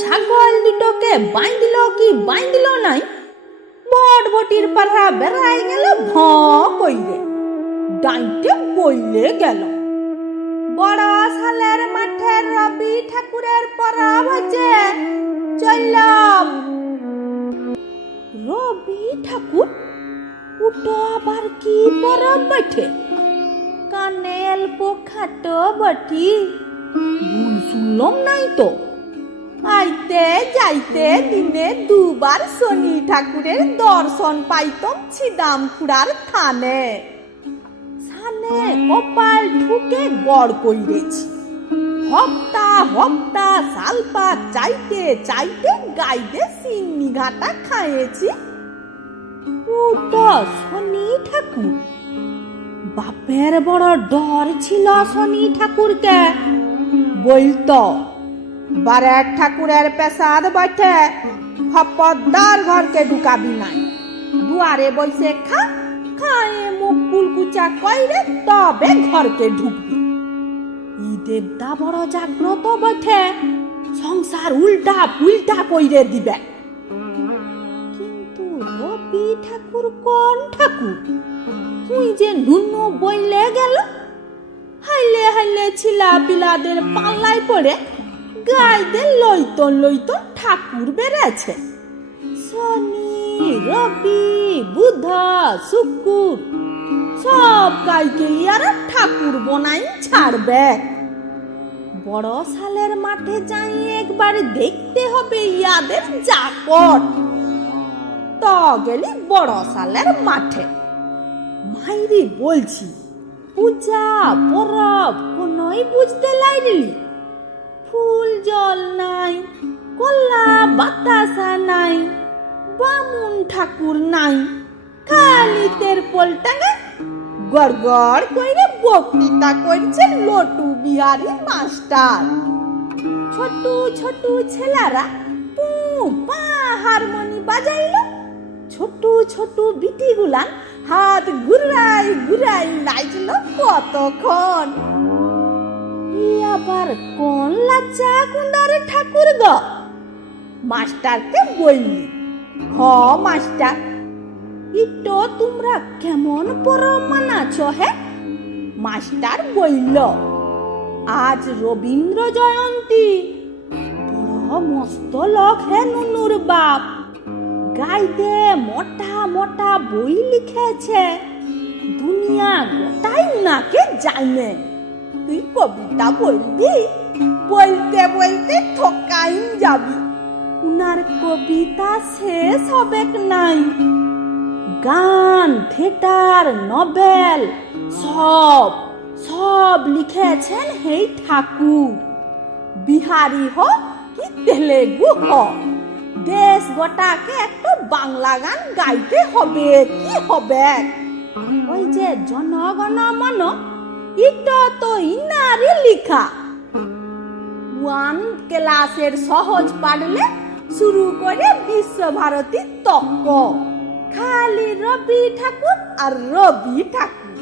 ছাগল দুটোকে বাইন্দিল কি বাইন্দিল নাই? বটবটির পাড়া বেড়াই গেল, ভ কইরে। ডাইটে বইলে গেল। বড় সালের মাঠে রবি ঠাকুরের পরব হচ্ছে চললাম। রবি ঠাকুর উটো আবার কি পরব বটে কানে অল্প খাটো বটি, ভুল শুনলাম নাই তো। আইতে যাইতে দিনে দুবার শনি ঠাকুরের দর্শন পাইতম ছিদাম খুড়ার থানে। সানে কপাল ঢুকে গড় কইরেছি। হপ্তা হপ্তা সালপা চাইতে চাইতে গাইতে সিন্নি ঘাটা খাইয়েছি শনি ঠাকুর। বাপের বড় ডর ছিল শনি ঠাকুরকে। বলতো বারেক ঠাকুরের পেশাদ বটে খপরদার ঘরকে ঢুকাবি নাই। দুয়ারে বসে খা, খায়ে মুখ কুলকুচা কইরে তবে ঘরকে ঢুকবি। ই দেবতা বড় জাগ্রত বটে, সংসার উল্টা পুল্টা কইরে দিবে। কিন্তু রবি ঠাকুর কোন ঠাকুর? তুই যে নুনু বইলে গেল, হাইলে হাইলে ছিলা পিলাদের পাল্লায় পড়ে গাইদের লইতন লইতন ঠাকুর বেড়েছে। শনি, রবি, বুধ, শুকুর, সব গাইকে আর ঠাকুর বনাই ছাড়বে। বড় সালের মাঠে যাই একবার দেখতে হবে ইয়াদের জাপট। তো গেলি বড় সালের মাঠে। মাইরি বলছি, পূজা, পরব, কোনই বুঝতে লাইলি? ফুল জল নাই, কলা বাতাসা নাই, বামুন ঠাকুর নাই। খালি তের পলটাঙ্গা গড় গড় কইরে বক্তৃতা করছে লটু বিহারি মাস্টার। ছোট ছোট ছেলেরা পু পা হারমোনি বাজাইলো। ছোট ছোট বিটিগুলান হাত ঘুরাই ঘুরাই নাচল কতক্ষণ। আবার কোন লাচা কুন্দার ঠাকুর গ? মাস্টারকে বললি, হ মাস্টার। ইটো তোমরা কেমন পরব মানাছ হে? মাস্টার বলল, আজ রবীন্দ্র জয়ন্তী। বড় মস্ত লোক, হে নুনুর বাপ। গাইতে মোটা মোটা বই লিখেছে। দুনিয়া গোটাই নাকে জানে। তুই কবিতা বলবি, বলতে বলতে ঠকাইন যাবি। উনার কবিতা শেষ হবে নাই। গান, থিয়েটার, নভেল, সব সব লিখেছেন হেই ঠাকুর। বিহারি হোক কি তেলেগু হোক দেশ গোটাকে একটু বাংলা গান গাইতে হবে, কি হবে? ওই যে জনগণ মন ইটো তো ইনারি লিখা। ওয়ান ক্লাসের সহজ পারলে শুরু করে বিশ্বভারতী তক্ক। খালি রবি ঠাকুর আর রবি ঠাকুর।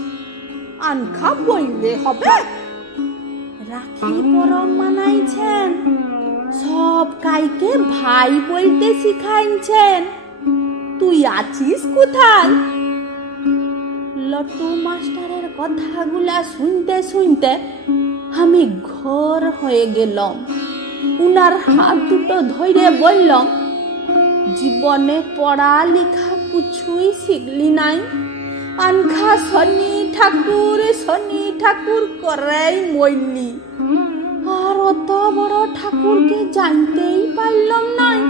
আনখা বইলে হবে। রাখি পরম মানাইছেন। সব কাইকে ভাই বলতে শিখাইছেন। তুই আছিস কোথায়? লটু মাস্টারের কথাগুলা শুনতে শুনতে আমি ঘর হয়ে গেলাম। উনার হাত দুটো ধরে বললাম, জীবনে পড়া লেখা কিছুই শিখলি নাই। আনখা শনি ঠাকুর শনি ঠাকুর করেই মরলি। আর অত বড় ঠাকুরকে জানতেই পারলাম নাই।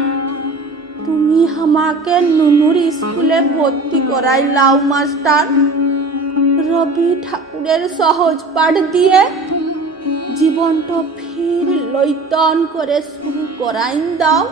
তুমি আমাকে নুনুর স্কুলে ভর্তি করাই লাও মাস্টার। রবি ঠাকুরের সহজ পাঠ দিয়ে জীবনটা ফির লৈতন করে শুরু করাইন দাও।